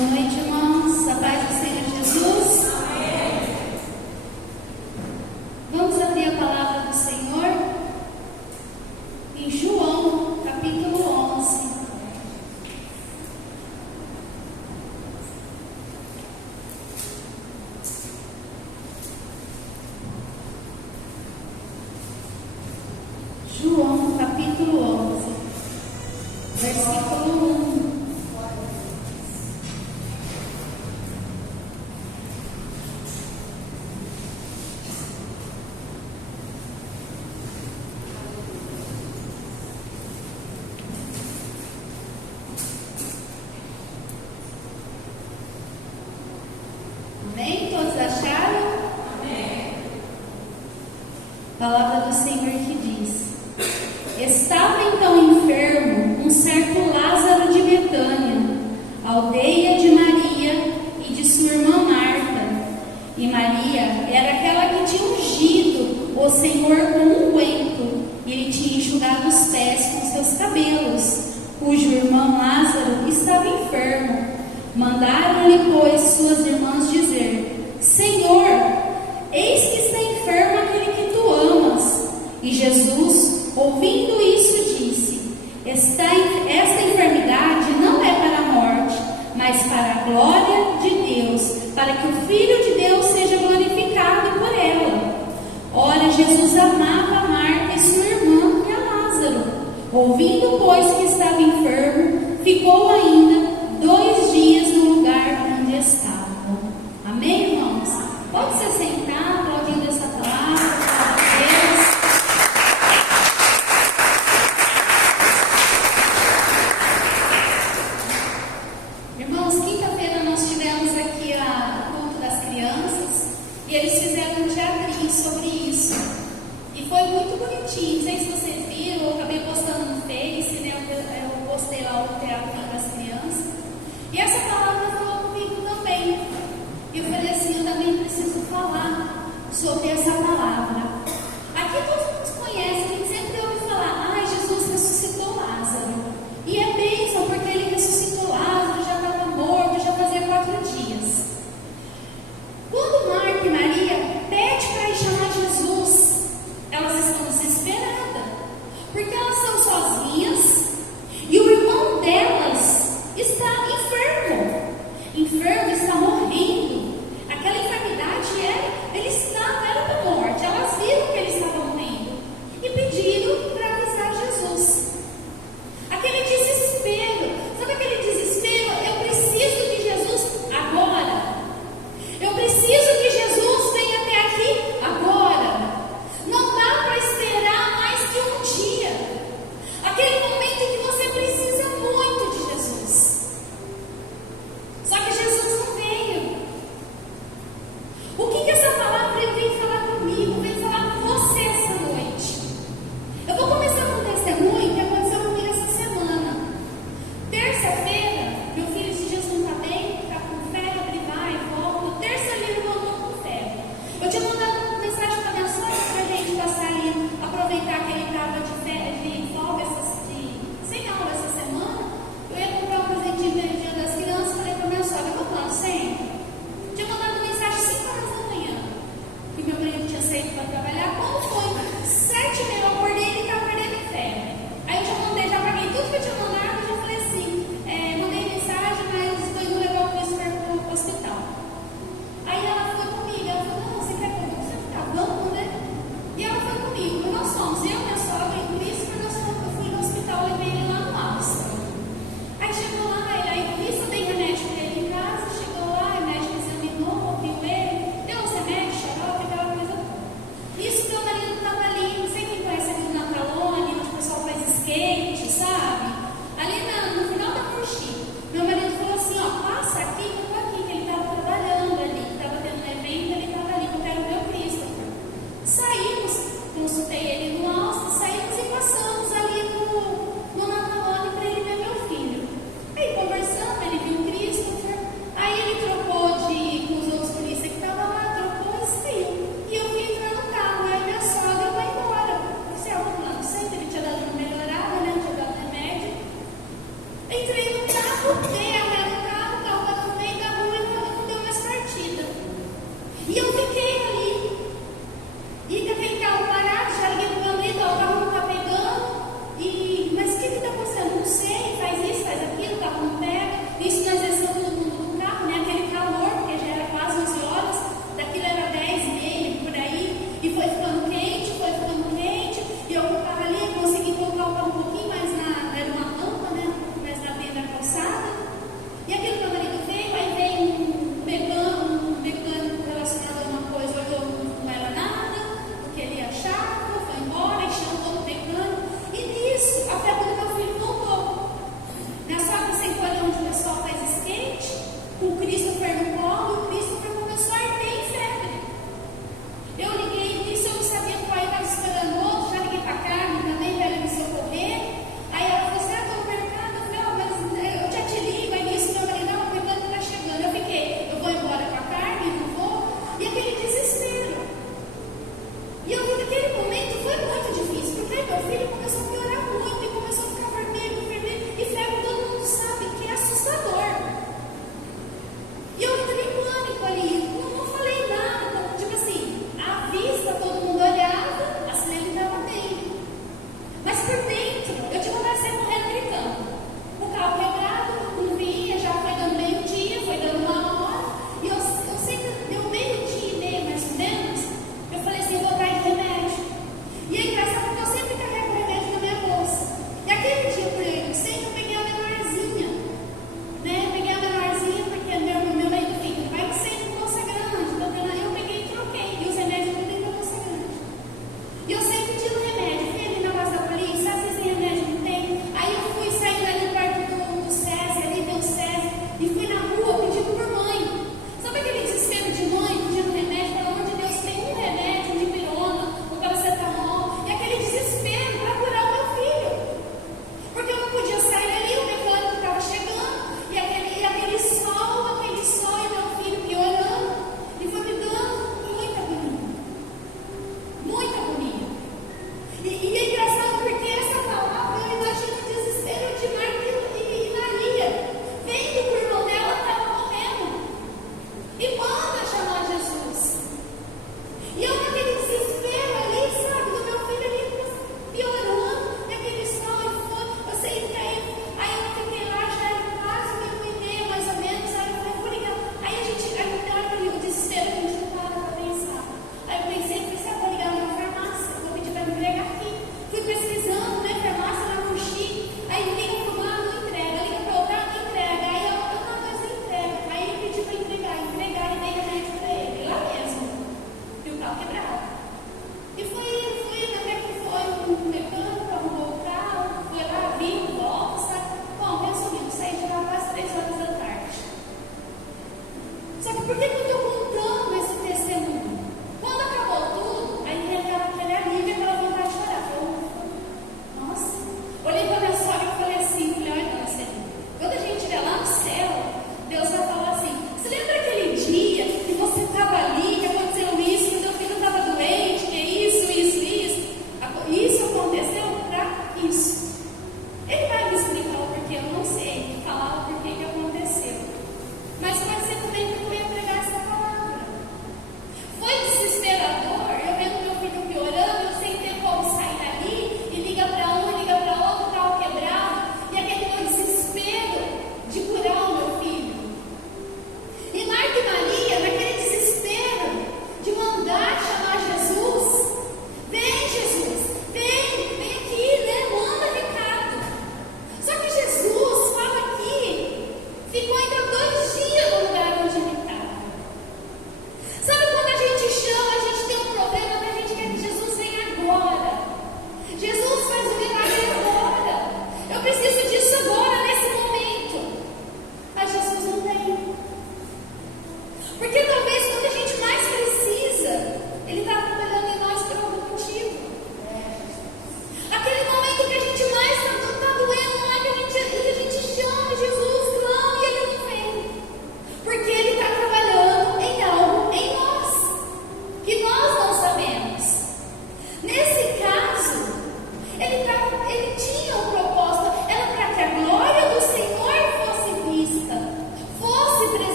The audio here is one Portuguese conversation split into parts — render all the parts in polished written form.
noite, irmãos. A paz do Senhor Jesus. Amém. Vamos abrir a palavra do Senhor em João, capítulo 11. João, capítulo 11, versículo 1. Amém? Todos acharam? Amém. Palavra do Senhor que diz: Estava então enfermo um certo Lázaro de Betânia, aldeia de Maria e de sua irmã Marta. E Maria era aquela que tinha ungido o Senhor com unguento, e ele tinha enxugado os pés com seus cabelos, cujo irmão Lázaro estava enfermo. Mandaram-lhe, pois, suas irmãs dizer: Senhor, eis que está enfermo aquele que tu amas. E Jesus, ouvindo isso, disse: Esta enfermidade não é para a morte, mas para a glória de Deus, para que o Filho de Deus seja glorificado por ela. Ora, Jesus amava a Marta e sua irmã e a Lázaro. Ouvindo, pois, que estava enfermo, ficou ainda 2 dias no lugar onde estavam. Amém, irmãos? Pode se sentar, aplaudindo essa palavra. Irmãos, quinta-feira nós tivemos aqui o culto das crianças e eles fizeram um teatrinho sobre isso. E foi muito bonitinho. Não sei se vocês viram, eu acabei postando no Face, né? Eu postei lá o teatrinho das crianças. E essa palavra falou comigo também. E eu falei assim: eu também preciso falar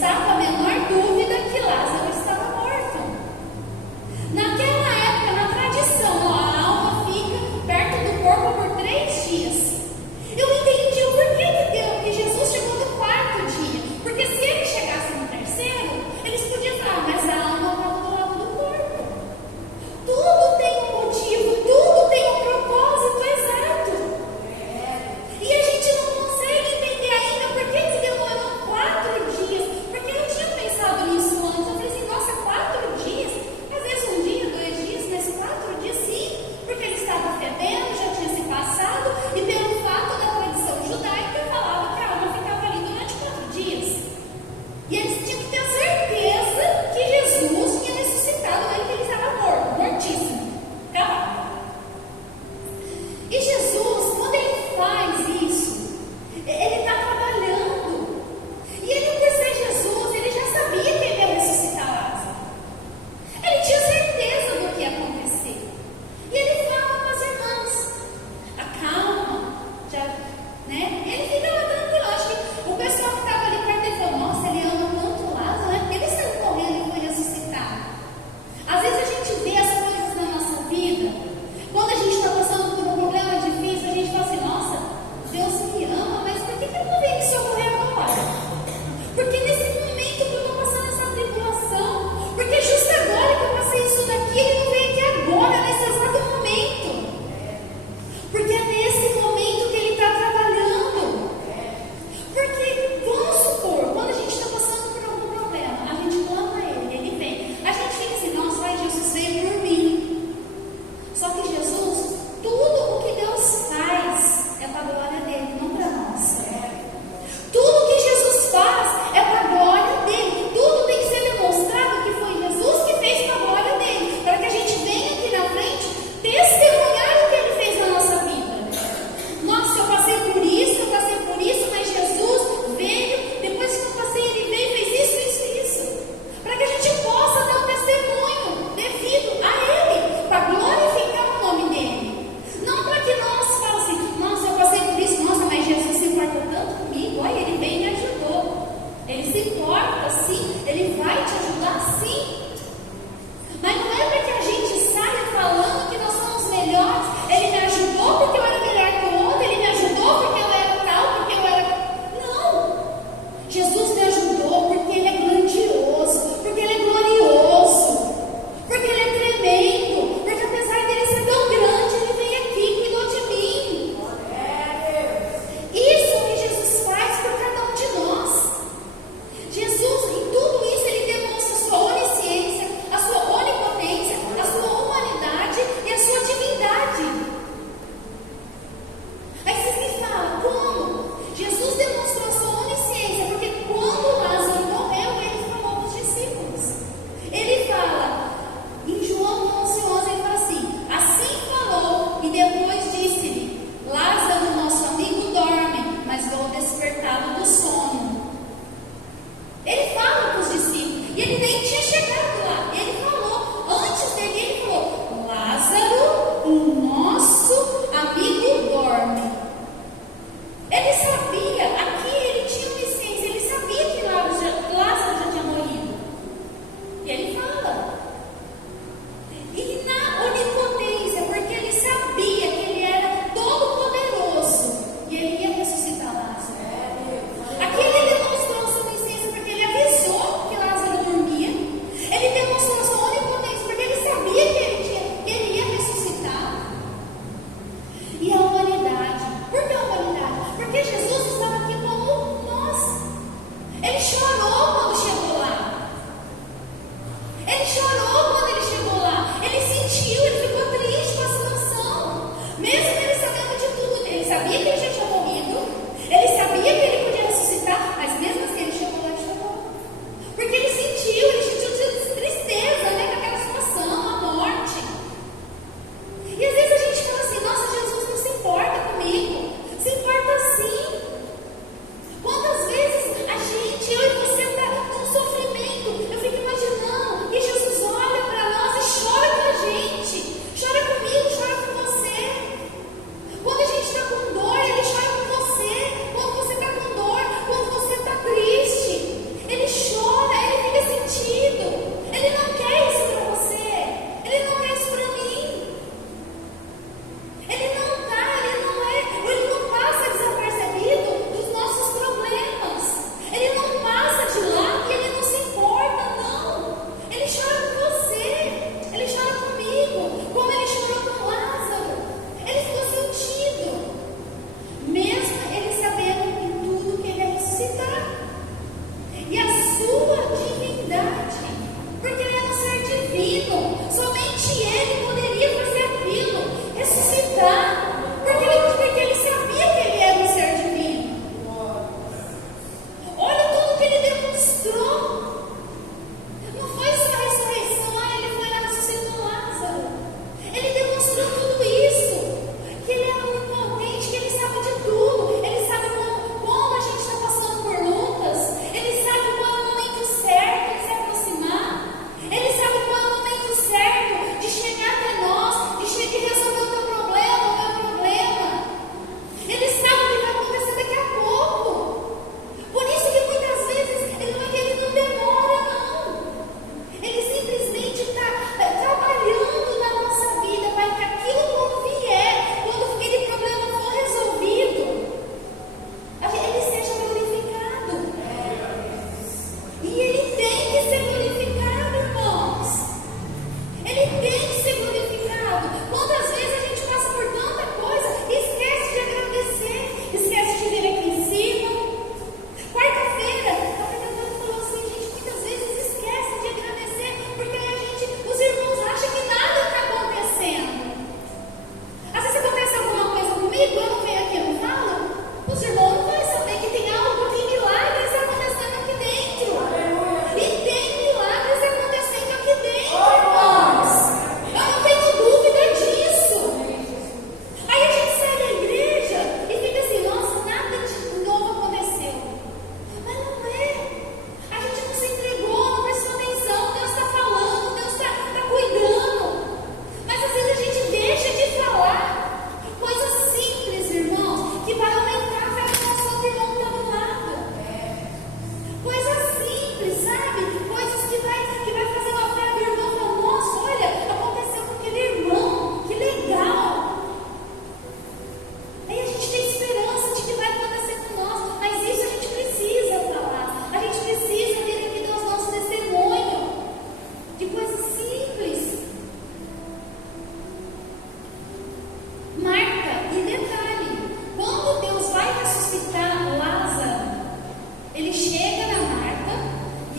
restava a menor dúvida que Lázaro estava morto. Naquela época, na tradição, a alma fica perto do corpo por 3 dias. Eu entendi o porquê que Jesus chegou no 4º dia. Porque se ele chegasse no 3º, eles podiam falar, mas a alma estava do lado do corpo. Tudo tem um motivo, tudo tem um propósito exato. E a gente não consegue entender ainda por que demorou 4 dias. Porque eu tinha pensado nisso antes. Eu falei assim, nossa, 4 dias? Às vezes 1 dia, 2 dias, mas 4 dias sim. Porque ele estava fedendo, já tinha se passado. E pelo fato da tradição judaica, falava que a alma ficava ali durante 4 dias. E eles tinham que ter certeza que Jesus tinha ressuscitado ele, que ele estava morto, mortíssimo, acabado. E Jesus, quando ele faz isso, ele está trabalhando. E ele, por ser Jesus, ele já sabia que ele ia ressuscitar Lázaro. Ele tinha certeza do que ia acontecer. E ele fala com as irmãs, acalma, já, né? Ele fica lá tranquilo. Acho que o pessoal que estava ali perto dele falou, nossa, ele ama tanto Lázaro, né? Porque ele saiu correndo e foi ressuscitado. Às vezes a gente vê as coisas na nossa vida, quando a gente está passando por um problema difícil, a gente fala assim, nossa, Deus me ama, mas por que ele não veio me socorrer agora? Porque nesse momento que eu estou passando essa tribulação, porque justo agora que eu passei isso daqui, ele não veio aqui agora, nesse exato momento. Porque é nesse momento que ele está trabalhando. Porque, vamos supor, quando a gente está passando por algum problema, a gente clama a ele, ele vem. A gente fica assim, nossa, vai, Jesus veio por mim. Só que Jesus, tudo o que Deus faz é para a glória dele, não para nós. Tudo que Jesus faz é para a glória dele. Tudo tem que ser demonstrado que foi Jesus que fez para a glória dele. Para que a gente venha aqui na frente testemunhar o que ele fez na nossa vida. Nossa, eu passei por isso, mas Jesus veio. Depois que eu passei, ele veio e fez isso. Para que a gente possa dar um testemunho devido a ele, para glorificar o nome dele. Não para que nós falemos assim, nossa, eu passei por isso, nossa, mas Jesus se importa tanto comigo, olha, ele veio e me ajudou. Ele se importa sim, ele vai te ajudar sim. Mas não é para que a gente saia falando que nós somos melhores. Ele me ajudou porque eu era melhor que o outro, ele me ajudou porque eu era tal, porque eu era... Não! Jesus me ajudou porque ele é grandioso, porque ele é glorioso, porque ele é tremendo, porque apesar dele ser tão grande, ele veio aqui e cuidou de mim. Isso que Jesus faz por cada um de nós. Jesus, em tudo isso, ele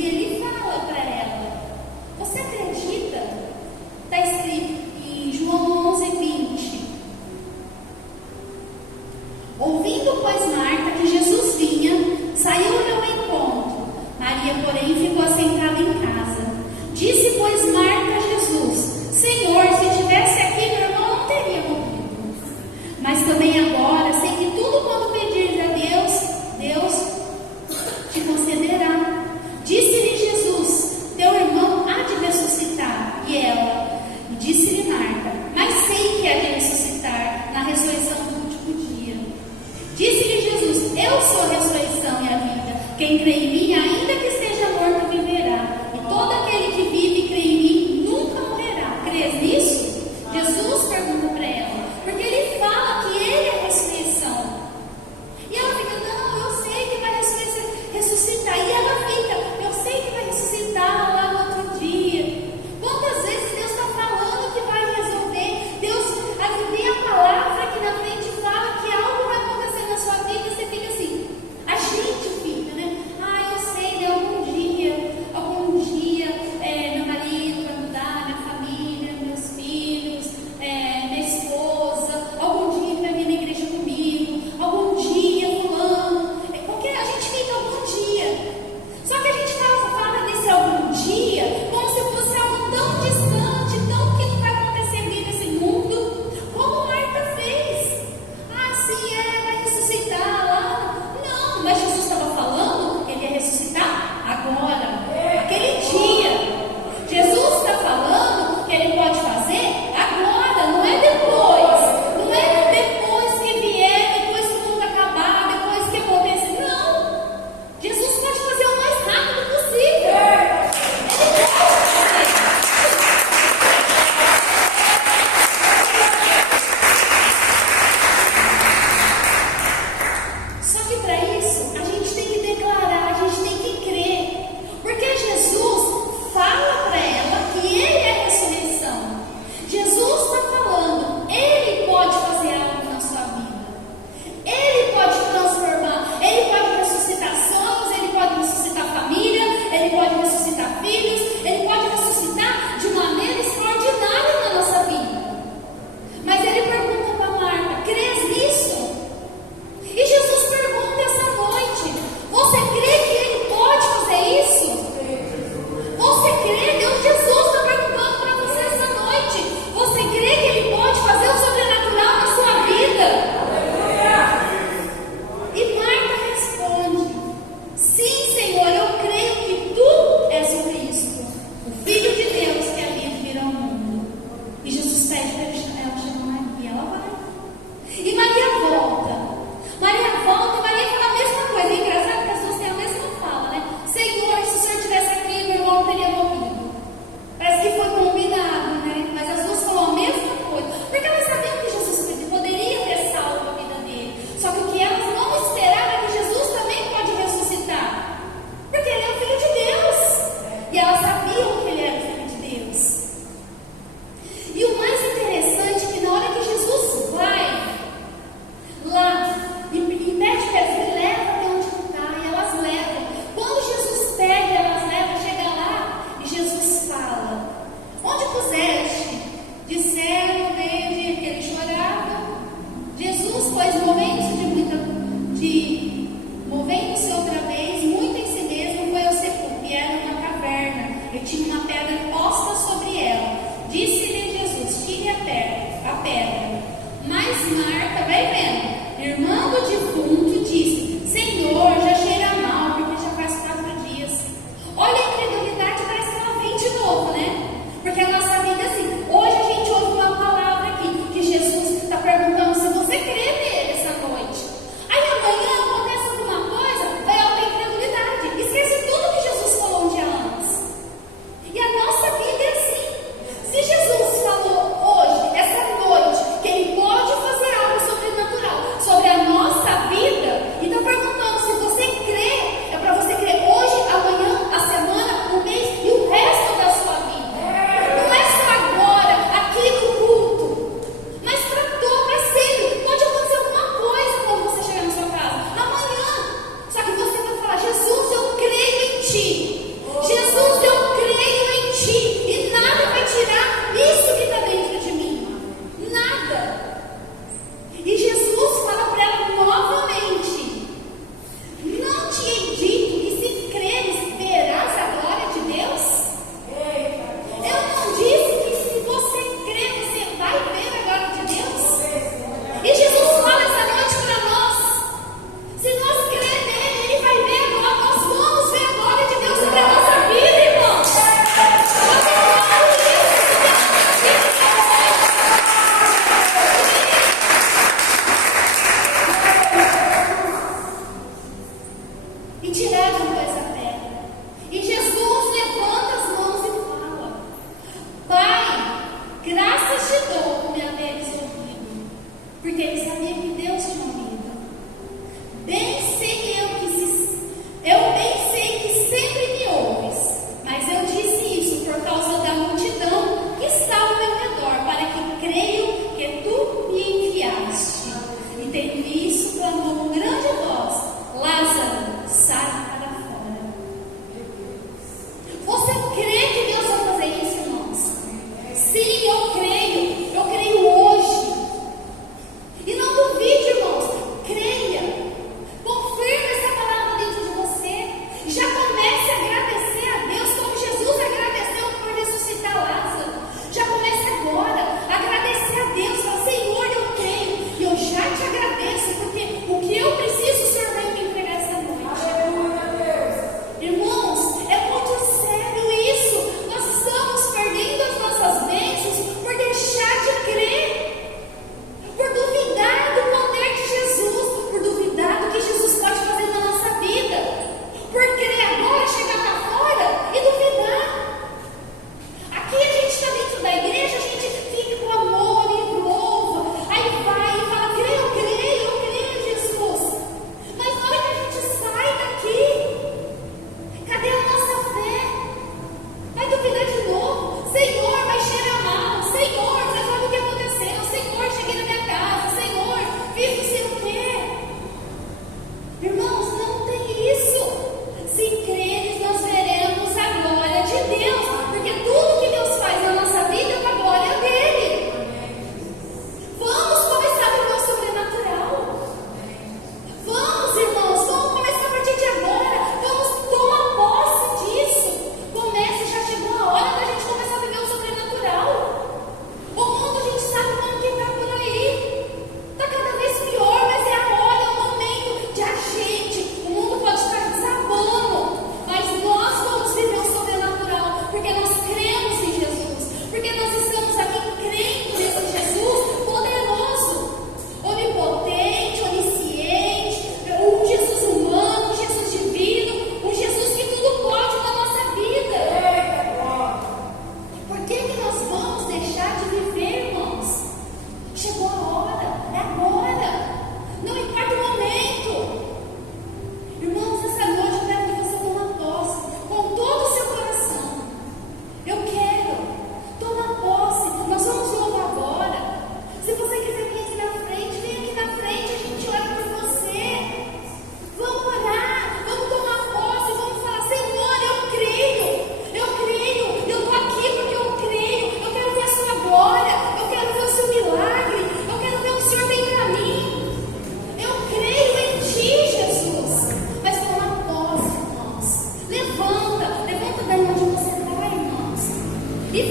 E ele fala para ela: você acredita? Está escrito em João 11:20. Ouvindo, pois, Marta que Jesus vinha, saiu-lhe ao encontro. Maria, porém, ficou assentada em casa. Disse, pois, Marta a Jesus: Senhor, se tivesse aqui, meu irmão não teria morrido. Mas também agora sei que tudo quanto pedires a Deus, Deus te concederá. Disse-lhe Jesus: teu irmão há de ressuscitar. E ela, disse-lhe Marta: mas sei que há de ressuscitar na ressurreição do último dia. Disse-lhe Jesus: eu sou a ressurreição e a vida. Quem crê em mim, ainda que esteja morto, viverá. E todo aquele que vive e crê em mim nunca morrerá. Crês nisso? Jesus pergunta para ela, porque ele fala que ele é a ressurreição. E ela fica: não, eu sei que vai ressuscitar. E ela fica: eu sei que vai ressuscitar lá no outro dia. Quantas vezes Deus está falando que vai resolver? Deus, ali a palavra aqui na frente fala que algo vai acontecer na sua vida e você fica assim, a gente fica, né? Ah, eu sei, né? Algum dia, meu marido vai mudar, minha família, meus filhos, minha esposa, algum dia ele vai vir na igreja comigo, algum dia, fulano, qualquer, a gente fica algum dia. Só que a gente fala nesse algum dia como se fosse algo tão distante, tão que não vai acontecer aqui nesse mundo, como Marta fez. Ah, sim, vai ressuscitar lá. Não, mas Jesus estava falando que ele ia ressuscitar agora, aquele dia. Jesus está falando que ele pode fazer agora, não é depois. Não é depois que vier, depois que o mundo acabar, depois que acontecer. Não. Jesus pode fazer o mais rápido possível. Ele pode fazer. Só que para isso, a gente tem que declarar, a gente tem que crer. Porque Jesus fala para ela que ele é a ressurreição. Jesus está falando, ele pode fazer algo na sua vida. Ele pode transformar, ele pode ressuscitar sonhos, ele pode ressuscitar família, ele pode ressuscitar filhos, ele pode ressuscitar de maneira extraordinária na nossa vida. Mas ele pergunta para Marta: crês nisso? E Jesus pergunta essa noite: você crê que ele pode fazer isso? Você crê? Deus, Jesus está perguntando para você essa noite: você crê que ele pode fazer o sobrenatural na sua vida? E Marta responde: sim, Senhor, eu creio que tu és o Cristo, o Filho de Deus que havia de vir ao mundo. E Jesus pede para ela chamar Maria. Ela vai. E Maria volta. Maria volta e Maria fala a mesma coisa. É engraçado que as duas têm a mesma fala, né? Senhor, se o Senhor estivesse aqui, meu irmão teria morrido. Parece que foi combinado, né? Mas as duas falam a mesma coisa. Porque elas sabiam que Jesus poderia ter salvo a vida dele. Só que o que elas não esperavam é que Jesus também pode ressuscitar. Porque ele é o Filho de Deus. E elas sabiam que ele era o Filho de Deus. E o mais interessante é que na hora que Jesus vai lá e pede para elas, me leva até onde tu está, e elas levam. Quando Jesus pede, elas levam, chega lá e Jesus fala: onde puseste? Disseram desde que ele chorava. Jesus, pois, movendo-se outra vez, muito em si mesmo, foi ao sepulcro, e era uma caverna. Ele tinha uma